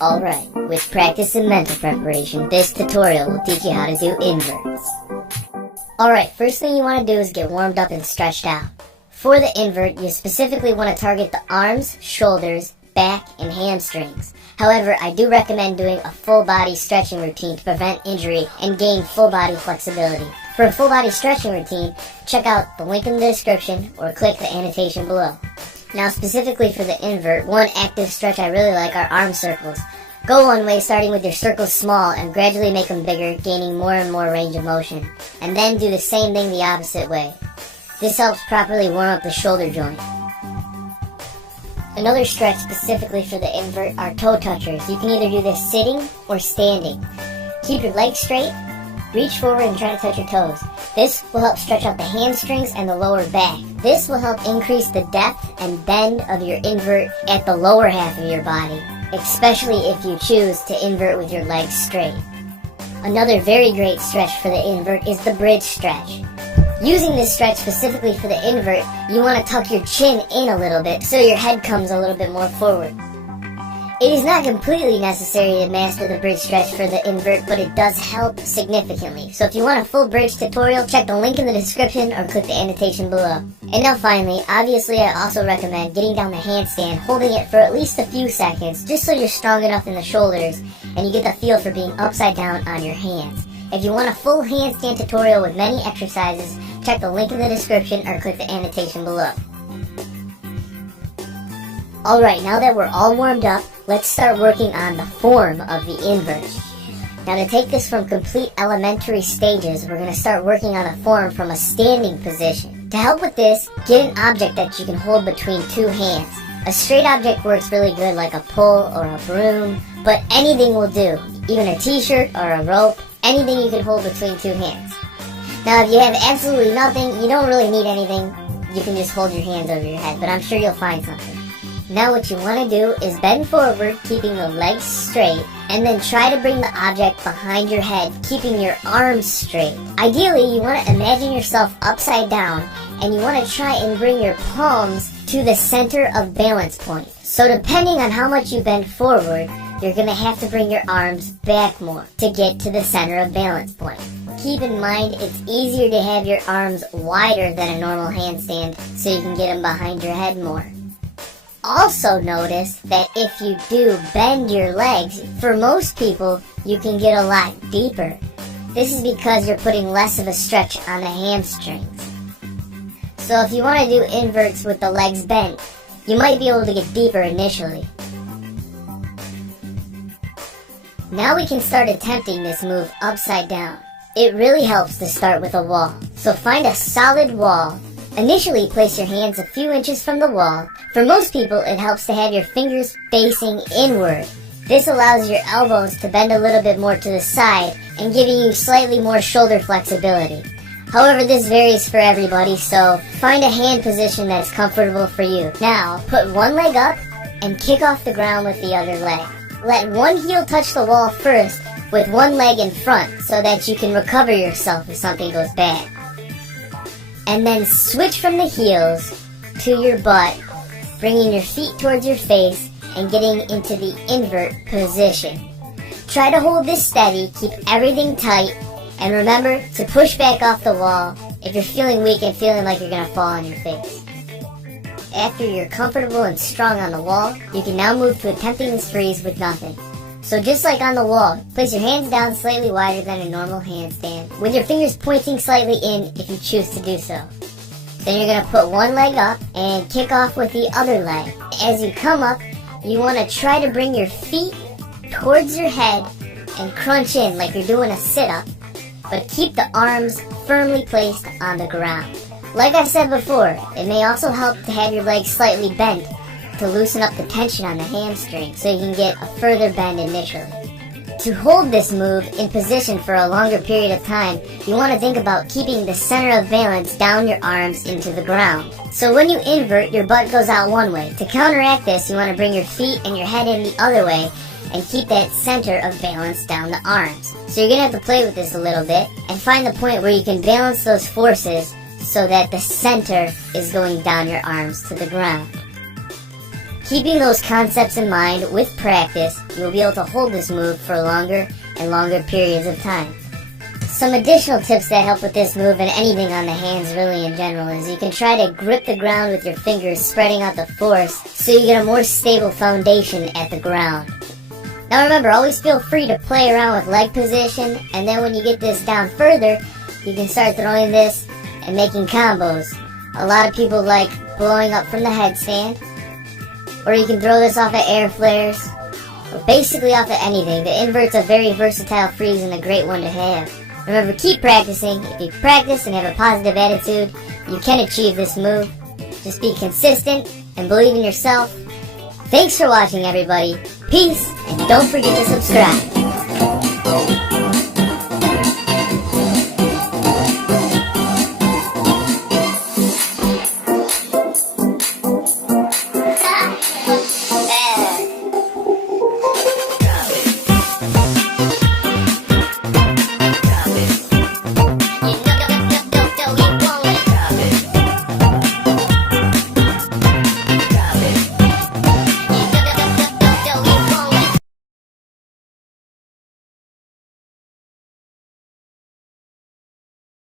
Alright, with practice and mental preparation, this tutorial will teach you how to do inverts. Alright, first thing you want to do is get warmed up and stretched out. For the invert, you specifically want to target the arms, shoulders, back, and hamstrings. However, I do recommend doing a full body stretching routine to prevent injury and gain full body flexibility. For a full body stretching routine, check out the link in the description or click the annotation below. Now specifically for the invert, one active stretch I really like are arm circles. Go one way starting with your circles small and gradually make them bigger, gaining more and more range of motion. And then do the same thing the opposite way. This helps properly warm up the shoulder joint. Another stretch specifically for the invert are toe touchers. You can either do this sitting or standing. Keep your legs straight, reach forward and try to touch your toes. This will help stretch out the hamstrings and the lower back. This will help increase the depth and bend of your invert at the lower half of your body, especially if you choose to invert with your legs straight. Another very great stretch for the invert is the bridge stretch. Using this stretch specifically for the invert, you want to tuck your chin in a little bit so your head comes a little bit more forward. It is not completely necessary to master the bridge stretch for the invert, but it does help significantly. So if you want a full bridge tutorial, check the link in the description or click the annotation below. And now finally, obviously I also recommend getting down the handstand, holding it for at least a few seconds, just so you're strong enough in the shoulders and you get the feel for being upside down on your hands. If you want a full handstand tutorial with many exercises, check the link in the description or click the annotation below. Alright, now that we're all warmed up, let's start working on the form of the invert. Now to take this from complete elementary stages, we're going to start working on the form from a standing position. To help with this, get an object that you can hold between two hands. A straight object works really good like a pole or a broom, but anything will do. Even a t-shirt or a rope, anything you can hold between two hands. Now if you have absolutely nothing, you don't really need anything, you can just hold your hands over your head, but I'm sure you'll find something. Now what you want to do is bend forward, keeping the legs straight, and then try to bring the object behind your head, keeping your arms straight. Ideally, you want to imagine yourself upside down, and you want to try and bring your palms to the center of balance point. So depending on how much you bend forward, you're going to have to bring your arms back more to get to the center of balance point. Keep in mind, it's easier to have your arms wider than a normal handstand, so you can get them behind your head more. Also notice that if you do bend your legs, for most people, you can get a lot deeper. This is because you're putting less of a stretch on the hamstrings. So if you want to do inverts with the legs bent, you might be able to get deeper initially. Now we can start attempting this move upside down. It really helps to start with a wall. So find a solid wall. Initially, place your hands a few inches from the wall. For most people, it helps to have your fingers facing inward. This allows your elbows to bend a little bit more to the side and giving you slightly more shoulder flexibility. However, this varies for everybody, so find a hand position that's comfortable for you. Now, put one leg up and kick off the ground with the other leg. Let one heel touch the wall first with one leg in front so that you can recover yourself if something goes bad. And then switch from the heels to your butt, bringing your feet towards your face and getting into the invert position. Try to hold this steady, keep everything tight, and remember to push back off the wall if you're feeling weak and feeling like you're going to fall on your face. After you're comfortable and strong on the wall, you can now move to attempting this freeze with nothing. So just like on the wall, place your hands down slightly wider than a normal handstand, with your fingers pointing slightly in if you choose to do so. Then you're going to put one leg up and kick off with the other leg. As you come up, you want to try to bring your feet towards your head and crunch in like you're doing a sit-up, but keep the arms firmly placed on the ground. Like I said before, it may also help to have your legs slightly bent to loosen up the tension on the hamstring so you can get a further bend initially. To hold this move in position for a longer period of time, you want to think about keeping the center of balance down your arms into the ground. So when you invert, your butt goes out one way. To counteract this, you want to bring your feet and your head in the other way and keep that center of balance down the arms. So you're going to have to play with this a little bit and find the point where you can balance those forces so that the center is going down your arms to the ground. Keeping those concepts in mind with practice, you'll be able to hold this move for longer and longer periods of time. Some additional tips that help with this move and anything on the hands really in general is you can try to grip the ground with your fingers, spreading out the force so you get a more stable foundation at the ground. Now remember, always feel free to play around with leg position, and then when you get this down further, you can start throwing this and making combos. A lot of people like blowing up from the headstand, or you can throw this off of air flares, or basically off of anything. The invert's a very versatile freeze and a great one to have. Remember, keep practicing. If you practice and have a positive attitude, you can achieve this move. Just be consistent and believe in yourself. Thanks for watching, everybody. Peace, and don't forget to subscribe.